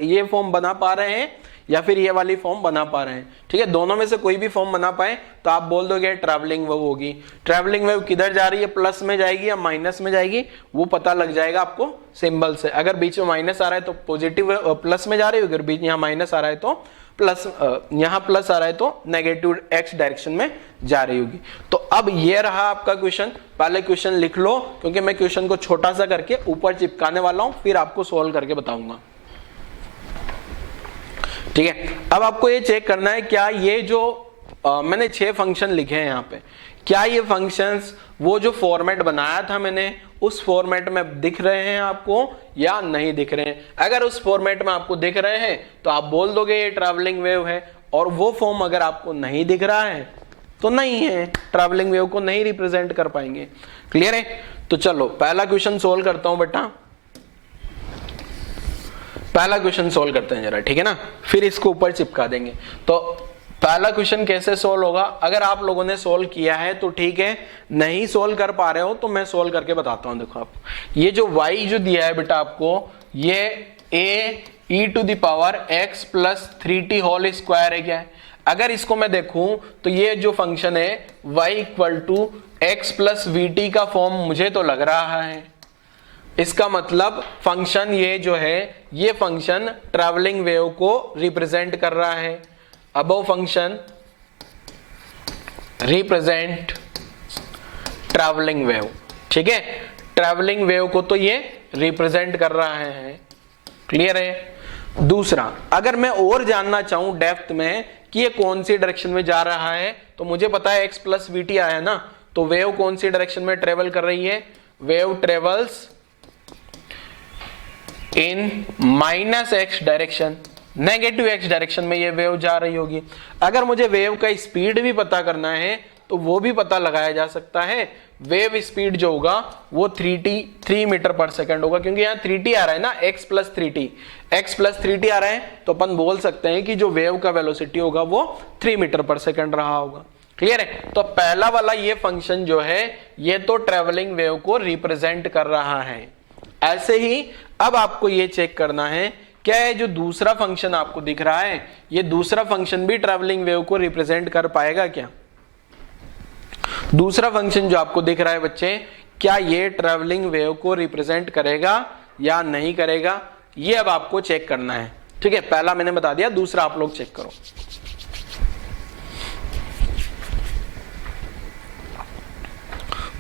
ये फॉर्म बना पा रहे हैं या फिर ये वाली फॉर्म बना पा रहे हैं, ठीक है। दोनों में से कोई भी फॉर्म बना पाए तो आप बोल दोगे ट्रैवलिंग वेव होगी। ट्रैवलिंग वेव किधर जा रही है, प्लस में जाएगी या माइनस में जाएगी, वो पता लग जाएगा आपको सिंबल से। अगर बीच में माइनस आ रहा है तो पॉजिटिव प्लस में जा रही है, अगर बीच यहाँ माइनस आ रहा है तो प्लस, यहाँ प्लस आ रहा है तो नेगेटिव x डायरेक्शन में जा रही होगी। तो अब ये रहा आपका क्वेश्चन, पहले क्वेश्चन लिख लो क्योंकि मैं क्वेश्चन को छोटा सा करके ऊपर चिपकाने वाला हूं, फिर आपको सोल्व करके बताऊंगा, ठीक है। अब आपको ये चेक करना है क्या ये जो मैंने 6 फंक्शन लिखे हैं यहाँ पे, क्या ये फंक्शंस वो जो फॉर्मेट बनाया था मैंने उस फॉर्मेट में दिख रहे हैं आपको या नहीं दिख रहे हैं? अगर उस फॉर्मेट में आपको दिख रहे हैं तो आप बोल दोगे ये ट्रैवलिंग वेव है, और वो फॉर्म अगर आपको नहीं दिख रहा है तो नहीं है, ट्रैवलिंग वेव को नहीं रिप्रेजेंट कर पाएंगे। क्लियर है? तो चलो पहला क्वेश्चन सोल्व करता हूं बेटा, पहला क्वेश्चन सोल्व करते हैं जरा, ठीक है ना, फिर इसको ऊपर चिपका देंगे। तो पहला क्वेश्चन कैसे सोल्व होगा? अगर आप लोगों ने सोल्व किया है तो ठीक है, नहीं सोल्व कर पा रहे हो तो मैं सोल्व करके बताता हूं। देखो आप ये जो y जो दिया है बेटा आपको, ये ae⁻x + 3t होल स्क्वायर है क्या है? अगर इसको मैं देखूं तो ये जो फंक्शन है y = x + vt का फॉर्म मुझे तो लग रहा है। इसका मतलब फंक्शन ये जो है ये फंक्शन ट्रैवलिंग वेव को रिप्रेजेंट कर रहा है। Above function represent travelling wave, ठीक है, ट्रैवलिंग वेव को तो ये रिप्रेजेंट कर रहा है। क्लियर है? दूसरा, अगर मैं और जानना चाहूं डेप्थ में कि ये कौन सी डायरेक्शन में जा रहा है, तो मुझे पता है x + vt आया ना, तो वेव कौन सी डायरेक्शन में ट्रेवल कर रही है? Wave travels in -x direction, negative x direction में ये वेव जा रही होगी। अगर मुझे वेव का स्पीड भी पता करना है तो वो भी पता लगाया जा सकता है। वेव स्पीड जो होगा वो 3 मीटर पर सेकंड होगा, क्योंकि यहाँ 3t आ रहा है ना, x + 3t आ रहा है, तो अपन बोल सकते हैं कि जो वेव का वेलोसिटी होगा वो 3 मीटर पर सेकंड रहा होगा। क्लियर है? तो पहला वाला ये फंक्शन जो है ये तो ट्रेवलिंग वेव को रिप्रेजेंट कर रहा है। ऐसे ही अब आपको ये चेक करना है क्या है जो दूसरा फंक्शन आपको दिख रहा है, ये दूसरा फंक्शन भी ट्रैवलिंग वेव को रिप्रेजेंट कर पाएगा क्या? दूसरा फंक्शन जो आपको दिख रहा है बच्चे, क्या ये ट्रैवलिंग वेव को रिप्रेजेंट करेगा या नहीं करेगा, ये अब आपको चेक करना है। ठीक है, पहला मैंने बता दिया, दूसरा आप लोग चेक करो।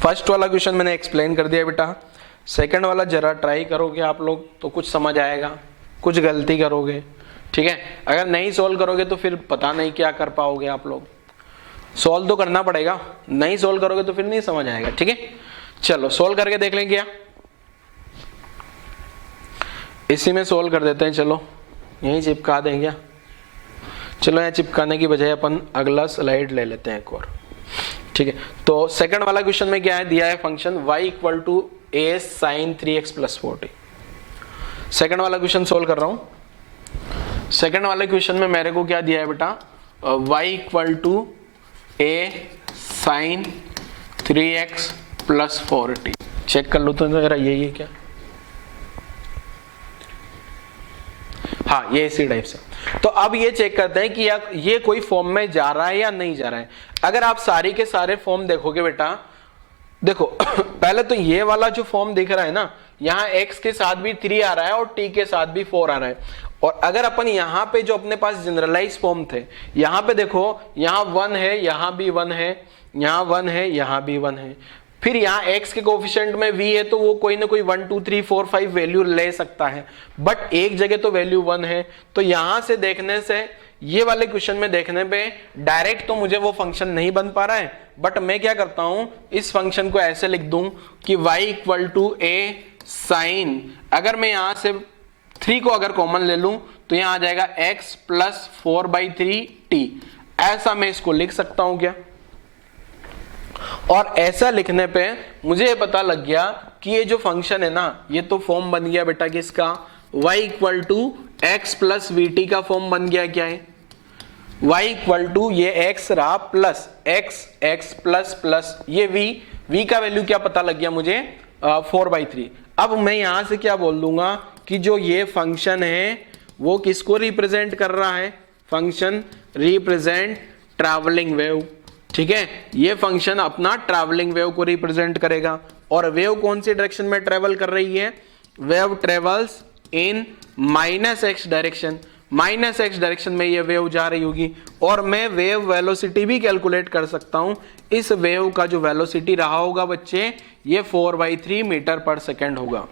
फर्स्ट वाला क्वेश्चन मैंने एक्सप्लेन कर दिया बेटा, सेकंड वाला जरा ट्राई करोगे आप लोग तो कुछ समझ आएगा, कुछ गलती करोगे, ठीक है, अगर नहीं सोल्व करोगे तो फिर पता नहीं क्या कर पाओगे आप लोग। सोल्व तो करना पड़ेगा, नहीं सोल्व करोगे तो फिर नहीं समझ आएगा। ठीक है, चलो सोल्व करके देख लें क्या, इसी में सोल्व कर देते हैं। चलो यही चिपका दें क्या? चलो यहाँ चिपकाने की बजाय अपन अगला स्लाइड ले लेते हैं एक और। ठीक है, तो सेकंड वाला क्वेश्चन में क्या है दिया है, function y = a sin 3x + 4t। Second वाला क्वेश्चन सोल्व कर रहा हूं। सेकंड वाले क्वेश्चन में मेरे को क्या दिया है बेटा, y = a sin 3x + 4t। Check कर लो तो जरा यही है क्या? हाँ, ये इसी टाइप से। तो अब ये चेक करते हैं कि ये कोई फॉर्म में जा रहा है या नहीं जा रहा है। अगर आप सारी के सारे फॉर्म देखोगे बेटा, देखो पहले तो ये वाला जो फॉर्म दिख रहा है ना, यहाँ x के साथ भी 3 आ रहा है और t के साथ भी 4 आ रहा है। और अगर अपन यहाँ पे जो अपने पास जनरलाइज फॉर्म थे, यहाँ पे देखो, यहाँ 1 है, यहाँ भी 1 है, यहाँ 1 है, यहाँ भी 1 है, फिर यहाँ x के कोफिशिएंट में v है, तो वो कोई ना कोई 1 2 3 4 5 वैल्यू ले सकता है, बट एक जगह तो वैल्यू 1 है। तो यहाँ से देखने से, ये वाले क्वेश्चन में देखने पे डायरेक्ट तो मुझे वो फंक्शन नहीं बन पा रहा है, बट मैं क्या करता हूं, इस फंक्शन को ऐसे लिख दूं कि y = a sin, अगर मैं यहां से 3 को अगर कॉमन ले लूं तो यहां आ जाएगा x + 4/3t। ऐसा मैं इसको लिख सकता हूं क्या? और ऐसा लिखने पे मुझे पता लग गया कि ये जो फंक्शन है ना, ये तो फॉर्म बन गया बेटा किसका, y = x + vt का फॉर्म बन गया। क्या है? y = ये x रहा प्लस x प्लस ये v का वैल्यू क्या पता लग गया मुझे, 4/3। अब मैं यहां से क्या बोल दूंगा कि जो ये फंक्शन है वो किसको रिप्रेजेंट कर रहा है, फंक्शन रिप्रेजेंट ट्रैवलिंग वेव। ठीक है, ये फंक्शन अपना ट्रैवलिंग वेव को रिप्रेजेंट करेगा। और वेव कौन सी डायरेक्शन में ट्रेवल कर रही है, wave travels in -x direction, -x direction में ये वेव जा रही होगी। और मैं वेव वेलोसिटी भी कैलकुलेट कर सकता हूं, इस वेव का जो वेलोसिटी रहा होगा बच्चे, ये 4/3 मीटर पर सेकेंड होगा।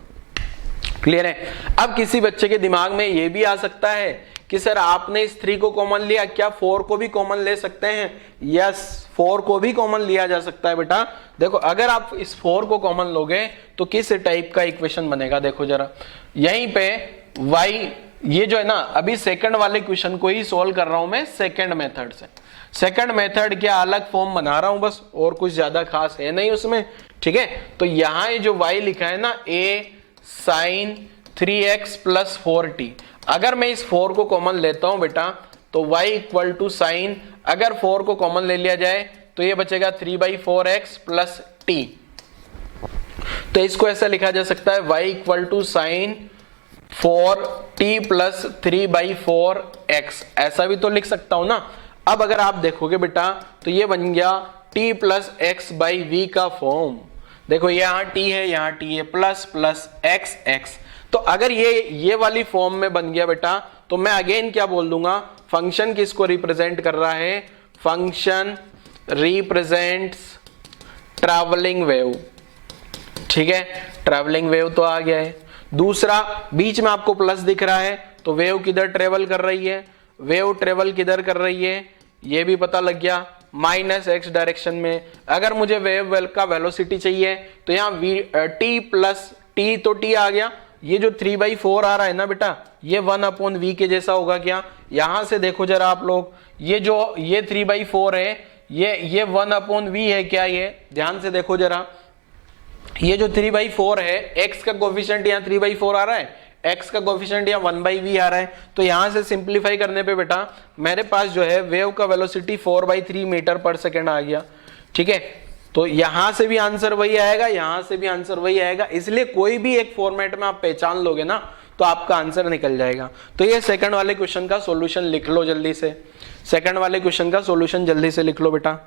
क्लियर है? अब किसी बच्चे के दिमाग में ये भी आ सकता है कि सर आपने इस 3 को कॉमन लिया, क्या 4 को भी कॉमन ले सकते हैं? यस, 4 को भी कॉमन लिया जा सकता है बेटा। देखो अगर आप इस 4 को कॉमन लोगे तो किस टाइप का इक्वेशन बनेगा, देखो जरा यहीं पे y, ये जो है ना, अभी सेकंड वाले क्वेश्चन को ही सोल्व कर रहा हूं मैं सेकंड मेथड से। सेकंड मेथड क्या अलग फॉर्म बना रहा हूं बस, और कुछ ज्यादा खास है नहीं उसमें, ठीक है। तो यहां ये जो y लिखा है ना, a sin 3x plus 4t, अगर मैं इस 4 को कॉमन लेता हूं बेटा तो y इक्वल टू साइन, अगर 4 को कॉमन ले लिया जाए तो ये बचेगा 3/4x प्लस t। तो इसको ऐसा लिखा जा सकता है y equal to sine 4t plus 3/4x, ऐसा भी तो लिख सकता हूं ना। अब अगर आप देखोगे बेटा तो ये बन गया t plus x by V का फॉर्म। देखो यहाँ t है, यहाँ t है, प्लस प्लस x x। तो अगर ये वाली फॉर्म में बन गया बेटा तो मैं अगेन क्या बोल दूंगा, फंक्शन किसको रिप्रेजेंट कर रहा है, फंक्शन रिप्रेजेंट्स ट्रैवलिंग वेव, ठीक है। ट्रैवलिंग वेव तो आ गया है। दूसरा, बीच में आपको प्लस दिख रहा है तो वेव किधर ट्रेवल कर रही है, वेव ट्रेवल किधर कर रही है ये भी पता लग गया, माइनस x डायरेक्शन में। अगर मुझे वेव का वेलोसिटी चाहिए तो यहाँ t प्लस t, तो t आ गया। ये जो 3/4 आ रहा है ना बेटा, ये 1/v के जैसा होगा क्या, यहां से देखो जरा आप लोग, ये 3/4 है, ये 1/v है क्या, ये ध्यान से देखो जरा, ये जो 3/4 है, x का कोफिशिएंट यहाँ 3/4 आ रहा है, x का कोफिशिएंट यहाँ 1/v आ रहा है। तो यहां से सिंप्लीफाई करने पे बेटा मेरे पास जो है वेव का वेलोसिटी 4/3 मीटर पर सेकेंड आ गया, ठीक है। तो यहां से भी आंसर वही आएगा, यहां से भी आंसर वही आएगा, इसलिए कोई भी एक फॉर्मेट में आप पहचान लोगे ना तो आपका आंसर निकल जाएगा। तो ये सेकंड वाले क्वेश्चन का सॉल्यूशन लिख लो जल्दी से, सेकंड वाले क्वेश्चन का सॉल्यूशन जल्दी से लिख लो बेटा,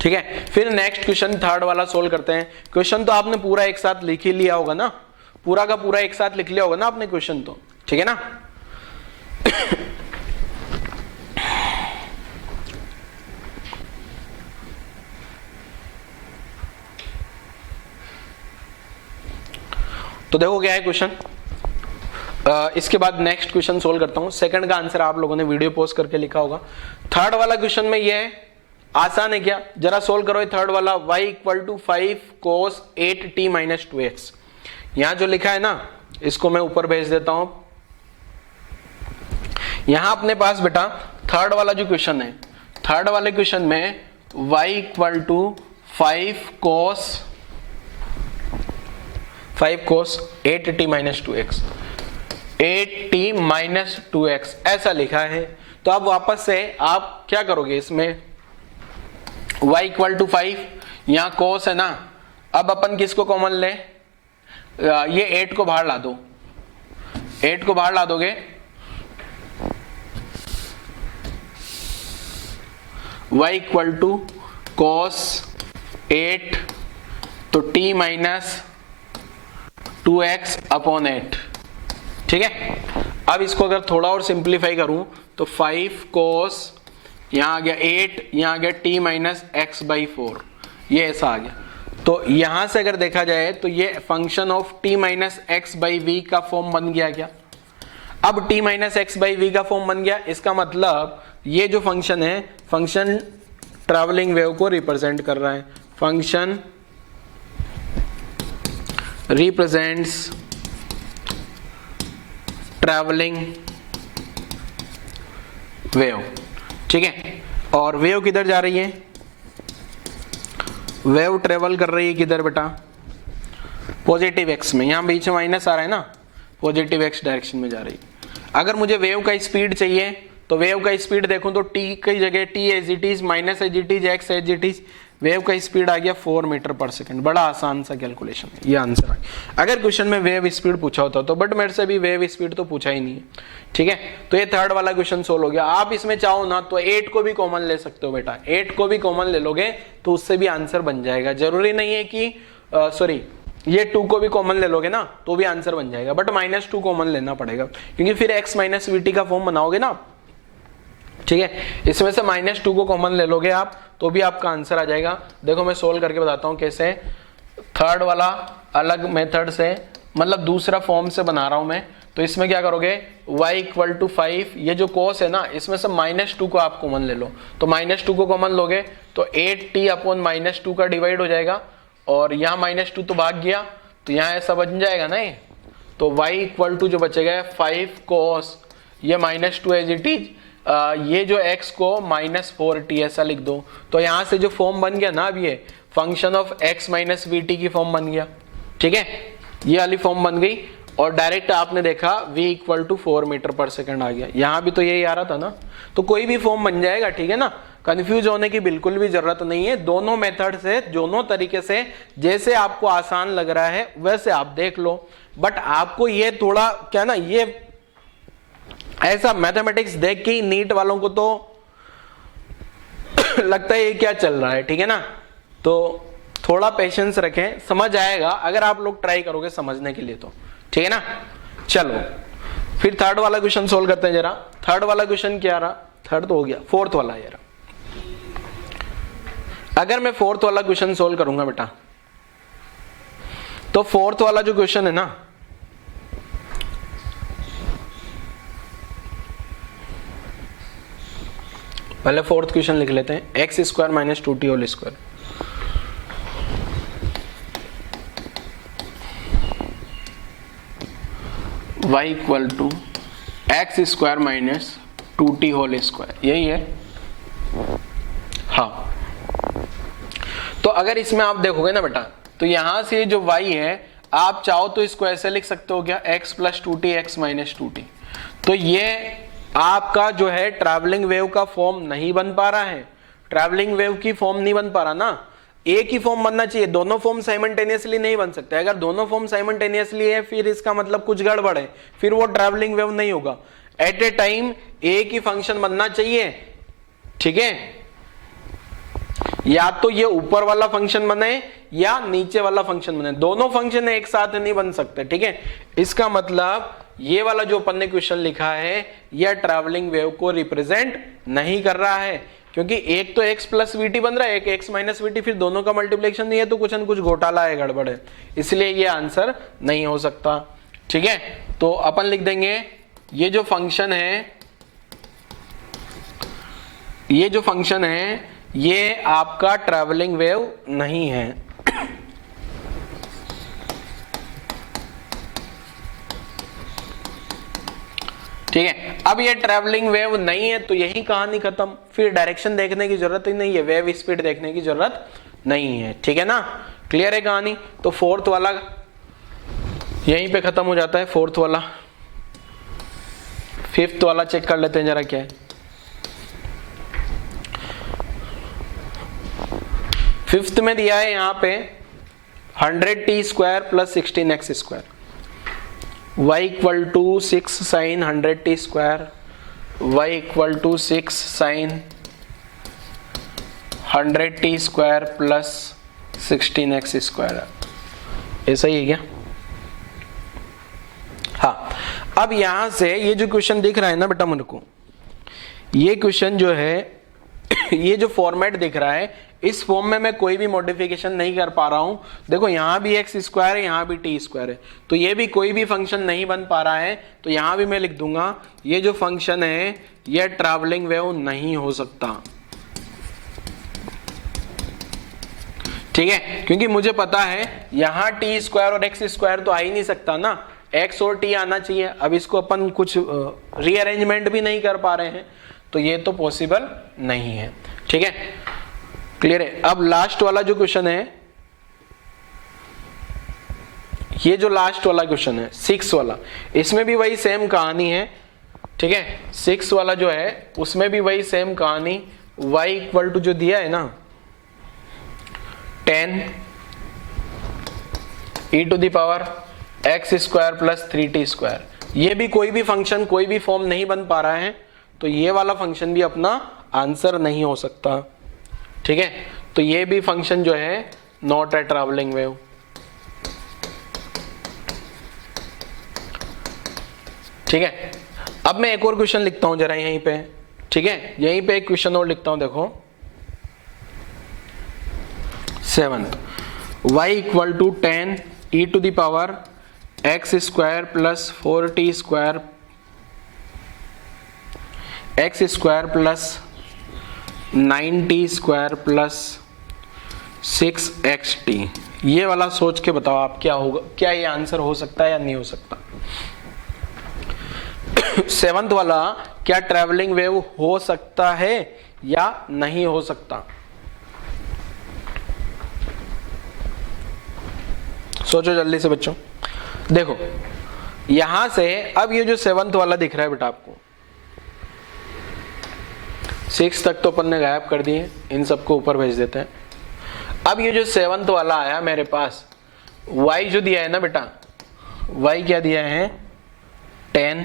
ठीक है। फिर नेक्स्ट क्वेश्चन थर्ड वाला सोल्व करते हैं। क्वेश्चन तो आपने पूरा एक साथ लिख ही लिया होगा ना, पूरा का पूरा एक साथ लिख लिया होगा ना आपने क्वेश्चन तो, ठीक है ना। तो देखो क्या है क्वेश्चन, इसके बाद नेक्स्ट क्वेश्चन सोल्व करता हूं। सेकंड का आंसर आप लोगों ने वीडियो पोस्ट करके लिखा होगा। थर्ड वाला क्वेश्चन में ये है, आसान है क्या, जरा सोल्व करो। थर्ड वाला y equal to 5 cos 8t minus 2x, यहां जो लिखा है ना इसको मैं ऊपर भेज देता हूं। यहां अपने पास बेटा थर्ड वाला जो क्वेश्चन है, थर्ड वाले क्वेश्चन में y equal to 5 cos 8t minus 2x, 8t minus 2x ऐसा लिखा है। तो अब वापस से आप क्या करोगे, इसमें y इक्वल टू 5, यहां cos है ना, अब अपन किसको कॉमन ले, ये 8 को बाहर ला दो, 8 को बाहर ला दोगे, y इक्वल टू cos 8 तो t माइनस 2x अपॉन 8, ठीक है। अब इसको अगर थोड़ा और सिंप्लीफाई करूं तो 5 cos, यहां आ गया 8, यहां आ गया t माइनस x/4, ये ऐसा आ गया। तो यहां से अगर देखा जाए तो ये function of t minus x/v का फॉर्म बन गया क्या। अब t माइनस x/v का फॉर्म बन गया, इसका मतलब ये जो फंक्शन है, फंक्शन ट्रैवलिंग वेव को रिप्रेजेंट कर रहा है, फंक्शन रिप्रेजेंट्स ट्रैवलिंग वेव, ठीक है। और वेव किधर जा रही है, वेव ट्रेवल कर रही है किधर बेटा, पॉजिटिव एक्स में, यहां बीच में माइनस आ रहा है ना, पॉजिटिव एक्स डायरेक्शन में जा रही है। अगर मुझे वेव का स्पीड चाहिए तो वेव का स्पीड देखूं तो t की जगह t as it is minus as it is x as it is, wave का स्पीड आ गया 4 मीटर पर सेकंड। बड़ा आसान सा कैलकुलेशन है, ये आंसर है। अगर क्वेश्चन में वेव स्पीड पूछा होता तो, बट मेरे से भी वेव स्पीड तो पूछा ही नहीं है, ठीक है। तो ये थर्ड वाला क्वेश्चन सोल्व हो गया। आप इसमें चाहो ना तो 8 को भी कॉमन ले सकते हो बेटा, 8 को भी कॉमन ले लोगे तो उससे भी आंसर बन जाएगा। जरूरी नहीं है कि ये 2 को भी कॉमन ले लोगे ना तो भी आंसर बन जाएगा, बट -2 कॉमन लेना पड़ेगा क्योंकि फिर x माइनस vt का फॉर्म बनाओगे ना, ठीक है। इसमें से -2 को कॉमन ले लोगे आप तो भी आपका आंसर आ जाएगा। देखो मैं सोल्व करके बताता हूं कैसे। थर्ड वाला अलग मेथड से, मतलब दूसरा फॉर्म से बना रहा हूं मैं। तो इसमें क्या करोगे, y इक्वल टू 5, ये जो cos है ना इसमें से -2 को आप कॉमन ले लो, तो -2 को कॉमन लोगे तो 8t अपॉन -2 का डिवाइड हो जाएगा, और यहाँ -2 तो भाग गया, तो यहाँ ऐसा बन जाएगा ना ये, तो y इक्वल टू जो बचेगा 5 cos, ये -2 एज इट इज, ये जो x को -4t ऐसा लिख दो, तो यहाँ से जो फॉर्म बन गया ना अब ये function of x minus V T की फॉर्म बन गया, ठीक है, ये वाली फॉर्म बन गई, और डायरेक्ट आपने देखा v इक्वल टू 4 मीटर पर सेकंड आ गया, यहाँ भी तो यही आ रहा था ना, तो कोई भी फॉर्म बन जाएगा, ठीक है ना, कंफ्यूज होने की बिल्कुल भी जरूरत नहीं है, दोनों मेथड से, दोनों तरीके से जैसे आपको आसान लग रहा है वैसे आप देख लो, बट आपको ये थोड़ा क्या ना, ये ऐसा मैथमेटिक्स देख के ही नीट वालों को तो लगता है ये क्या चल रहा है, ठीक है ना, तो थोड़ा पेशेंस रखें, समझ आएगा अगर आप लोग ट्राई करोगे समझने के लिए, तो ठीक है ना। चलो फिर थर्ड वाला क्वेश्चन सोल्व करते हैं जरा। थर्ड वाला क्वेश्चन क्या रहा, थर्ड तो हो गया, फोर्थ वाला यार। अगर मैं फोर्थ वाला क्वेश्चन सोल्व करूंगा बेटा, तो फोर्थ वाला जो क्वेश्चन है ना, पहले फोर्थ क्वेश्चन लिख लेते हैं, x square minus 2t whole square, y equal to x square minus 2t whole square, यही है। हाँ, तो अगर इसमें आप देखोगे ना बेटा, तो यहां से जो y है आप चाहो तो इसको ऐसे लिख सकते हो क्या, x plus 2t x minus 2t, तो ये आपका जो है ट्रैवलिंग वेव का फॉर्म नहीं बन पा रहा है, ट्रैवलिंग वेव की फॉर्म नहीं बन पा रहा ना, एक ही फॉर्म बनना चाहिए, दोनों फॉर्म साइमल्टेनियसली नहीं बन सकते, अगर दोनों फॉर्म साइमल्टेनियसली है फिर इसका मतलब कुछ गड़बड़ है, फिर वो ट्रैवलिंग वेव नहीं होगा, एट ए टाइम एक ही फंक्शन बनना चाहिए, ठीक है, या तो ये ऊपर वाला फंक्शन बने या नीचे वाला फंक्शन बने, दोनों फंक्शन एक साथ नहीं बन सकते, ठीक है। इसका मतलब ये वाला जो अपन ने क्वेश्चन लिखा है यह ट्रैवलिंग वेव को रिप्रेजेंट नहीं कर रहा है, क्योंकि एक तो x प्लस वीटी बन रहा है, एक x माइनस वीटी, फिर दोनों का मल्टीप्लिकेशन नहीं है तो कुछ न कुछ घोटाला है, गड़बड़ है, इसलिए ये आंसर नहीं हो सकता, ठीक है। तो अपन लिख देंगे ये जो फंक्शन है, ये जो फंक्शन है ये आपका ट्रैवलिंग वेव नहीं है, ठीक है। अब ये ट्रैवलिंग वेव नहीं है तो यही कहानी खत्म, फिर डायरेक्शन देखने की जरूरत ही नहीं है, वेव स्पीड देखने की जरूरत नहीं है, ठीक है ना, क्लियर है कहानी। तो फोर्थ वाला यहीं पे खत्म हो जाता है, फोर्थ वाला। फिफ्थ वाला चेक कर लेते हैं जरा क्या है। फिफ्थ में दिया है यहाँ पे 100t square plus 16x square, y equal to 6 sine 100t square, y equal to 6 sine 100t square plus 16x square, ऐसा ही है क्या? हाँ, अब यहां से ये जो क्वेश्चन दिख रहा है ना बेटा मेरे को, ये क्वेश्चन जो है ये जो फॉर्मेट दिख रहा है इस फॉर्म में मैं कोई भी मॉडिफिकेशन नहीं कर पा रहा हूं। देखो यहां भी एक्स स्क्वायर है, यहां भी टी स्क्वायर है, तो ये भी कोई भी फंक्शन नहीं बन पा रहा है, तो यहां भी मैं लिख दूंगा ये जो फंक्शन है ये ट्रैवलिंग वेव नहीं हो सकता, ठीक है, क्योंकि मुझे पता है यहां टी स्क्वायर और एक्स स्क्वायर तो आ ही नहीं सकता ना, एक्स और टी आना चाहिए। अब इसको अपन कुछ रीअरेंजमेंट भी नहीं कर पा रहे हैं, तो ये तो पॉसिबल नहीं है, ठीक है, क्लियर है। अब लास्ट वाला जो क्वेश्चन है, ये जो लास्ट वाला क्वेश्चन है 6 वाला, इसमें भी वही सेम कहानी है, ठीक है। 6 वाला जो है उसमें भी वही सेम कहानी, y इक्वल टू जो दिया है ना 10 e to the power x square plus 3t square, ये भी कोई भी फंक्शन कोई भी फॉर्म नहीं बन पा रहा है, तो ये वाला फंक्शन भी अपना आंसर नहीं हो सकता, ठीक है। तो ये भी फंक्शन जो है नॉट ए ट्रैवलिंग वेव, ठीक है। अब मैं एक और क्वेश्चन लिखता हूं जरा यहीं पे, ठीक है, यहीं पे एक क्वेश्चन और लिखता हूं, देखो 7 y equal to 10 e to the power x square plus 4t square x square plus 9t square plus 6xt, ये वाला सोच के बताओ आप क्या होगा, क्या ये आंसर हो सकता है या नहीं हो सकता। सेवंथ वाला क्या ट्रैवलिंग वेव हो सकता है या नहीं हो सकता, सोचो जल्दी से बच्चों। देखो यहां से अब ये जो सेवंथ वाला दिख रहा है बेटा आपको, 6 तक तो अपन ने गायब कर दिए, इन सबको ऊपर भेज देते हैं। अब ये जो सेवंथ वाला आया मेरे पास, y जो दिया है ना बेटा, y क्या दिया है 10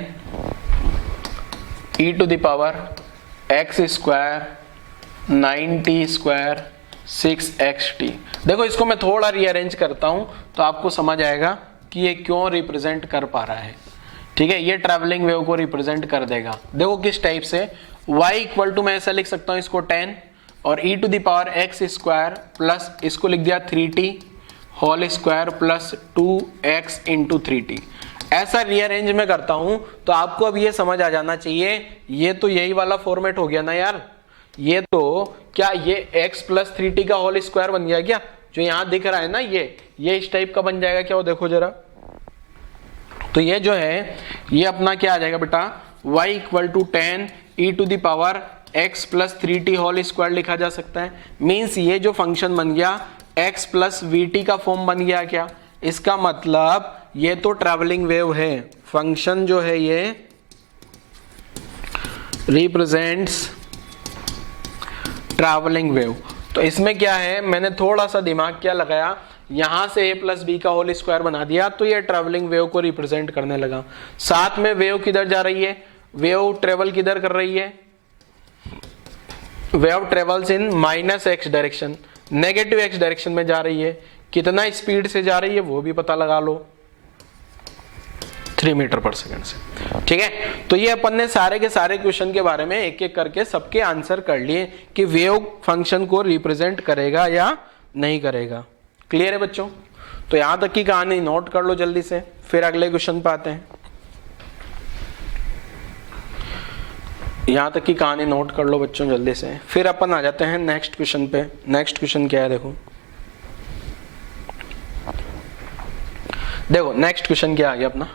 e to the power x square 9t square 6xt। देखो इसको मैं थोड़ा रीअरेंज करता हूं तो आपको समझ आएगा कि ये क्यों रिप्रेजेंट कर पा रहा है। ठीक है, ये ट्रैवलिंग वेव को रिप्रेजेंट कर देगा। देखो किस टाइप से, y इक्वल टू मैं ऐसा लिख सकता हूं इसको 10 और e to the power x square plus इसको लिख दिया 3t whole square plus 2x into 3t। ऐसा रीअरेंज में करता हूं तो आपको अब ये समझ आ जाना चाहिए, ये तो यही वाला फॉर्मेट हो गया ना यार, ये तो क्या ये x प्लस 3t का होल स्क्वायर बन गया क्या, जो यहां दिख रहा है ना ये इस टाइप का बन जाएगा क्या, वो देखो जरा। तो ये जो है ये अपना क्या आ जाएगा बेटा, y equal to 10 e to the power x plus 3t whole square लिखा जा सकता है। मीन्स ये जो फंक्शन बन गया x प्लस vt का फॉर्म बन गया क्या, इसका मतलब ये तो ट्रैवलिंग वेव है। फंक्शन जो है ये रिप्रेजेंट्स ट्रैवलिंग वेव। तो इसमें क्या है, मैंने थोड़ा सा दिमाग क्या लगाया, यहां से a प्लस बी का होल स्क्वायर बना दिया तो ये ट्रैवलिंग वेव को रिप्रेजेंट करने लगा। साथ में वेव किधर जा रही है, वेव ट्रेवल किधर कर रही है, wave travels in minus x direction, negative x direction में जा रही है। कितना स्पीड से जा रही है वो भी पता लगा लो, 3 मीटर पर सेकंड से। ठीक है, तो ये अपन ने सारे के सारे क्वेश्चन के बारे में एक एक करके सबके आंसर कर लिए कि वेव फंक्शन को रिप्रेजेंट करेगा या नहीं करेगा। क्लियर है बच्चों, तो यहां तक की कहानी नोट कर लो जल्दी से, फिर अगले क्वेश्चन पे आते हैं। यहां तक की कहानी नोट कर लो बच्चों जल्दी से, फिर अपन आ जाते हैं नेक्स्ट क्वेश्चन पे। नेक्स्ट क्वेश्चन क्या है, देखो नेक्स्ट क्वेश्चन क्या आ गया अपना,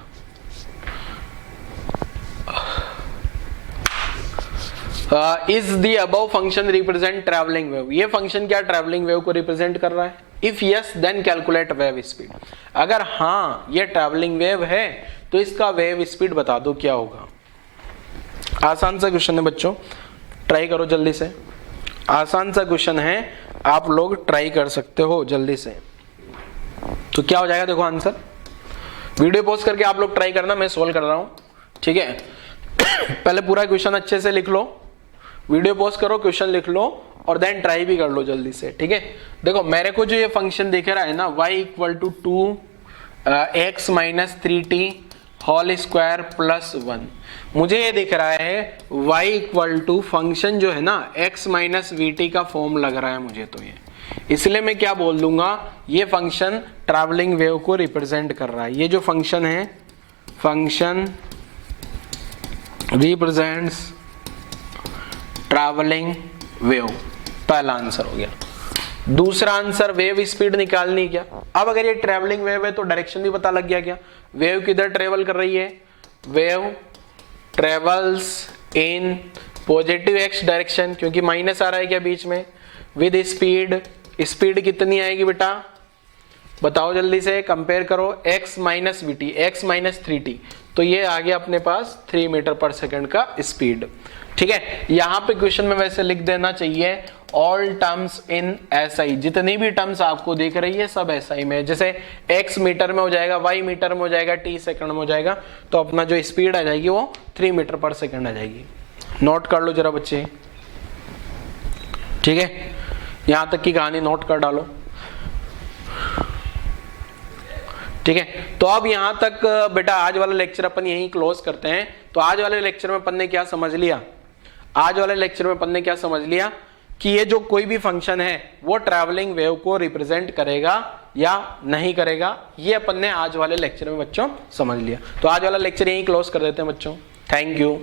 is the above function represent travelling wave. ये फंक्शन क्या ट्रैवलिंग वेव को रिप्रेजेंट कर रहा है। If yes then calculate wave speed. अगर हाँ ये ट्रैवलिंग वेव है तो इसका वेव स्पीड बता दो क्या होगा। आसान सा क्वेश्चन है बच्चों, ट्राई करो जल्दी से, आसान सा क्वेश्चन है, आप लोग ट्राई कर सकते हो जल्दी से। तो क्या हो जाएगा देखो आंसर, वीडियो पॉज करके आप लोग ट्राई करना, मैं सोल्व कर रहा हूं। ठीक है, पहले पूरा क्वेश्चन अच्छे से लिख लो, वीडियो पॉज करो, क्वेश्चन लिख लो और देन ट्राई भी कर लो जल्दी से। ठीक है, देखो मेरे को जो ये फंक्शन दिख रहा है ना, y equal to 2x minus 3t whole square plus 1, मुझे ये दिख रहा है y इक्वल टू फंक्शन जो है ना x माइनस वीटी का फॉर्म लग रहा है मुझे, तो ये इसलिए मैं क्या बोल दूंगा, ये फंक्शन ट्रैवलिंग वेव को रिप्रेजेंट कर रहा है। ये जो फंक्शन है, फंक्शन रिप्रेजेंट्स ट्रैवलिंग वेव, पहला आंसर हो गया। दूसरा आंसर वेव स्पीड निकालनी क्या। अब अगर ये ट्रैवलिंग वेव है तो डायरेक्शन भी पता लग गया क्या, वेव किधर ट्रेवल कर रही है, wave travels in positive x direction, क्योंकि माइनस आ रहा है क्या बीच में, विद स्पीड, स्पीड कितनी आएगी बेटा बताओ जल्दी से, कंपेयर करो x minus V T, x minus 3t, तो ये आ गया अपने पास 3 मीटर पर सेकंड का स्पीड। ठीक है, यहां पे क्वेश्चन में वैसे लिख देना चाहिए ऑल टर्म्स इन एसआई, जितनी भी टर्म्स आपको दिख रही है सब एसआई में, जैसे x मीटर में हो जाएगा, y मीटर में हो जाएगा, t सेकंड में हो जाएगा, तो अपना जो स्पीड आ जाएगी वो 3 मीटर पर सेकंड आ जाएगी। नोट कर लो जरा बच्चे। ठीक है, यहां तक की कहानी नोट कर डालो। ठीक है, तो अब यहां तक बेटा आज वाला लेक्चर अपन यहीं क्लोज करते हैं। तो आज वाले लेक्चर में अपन ने क्या समझ लिया, आज वाले लेक्चर में अपन ने क्या समझ लिया कि ये जो कोई भी फंक्शन है वो ट्रैवलिंग वेव को रिप्रेजेंट करेगा या नहीं करेगा, ये अपन ने आज वाले लेक्चर में बच्चों समझ लिया। तो आज वाला लेक्चर यहीं क्लोज कर देते हैं बच्चों। Thank you.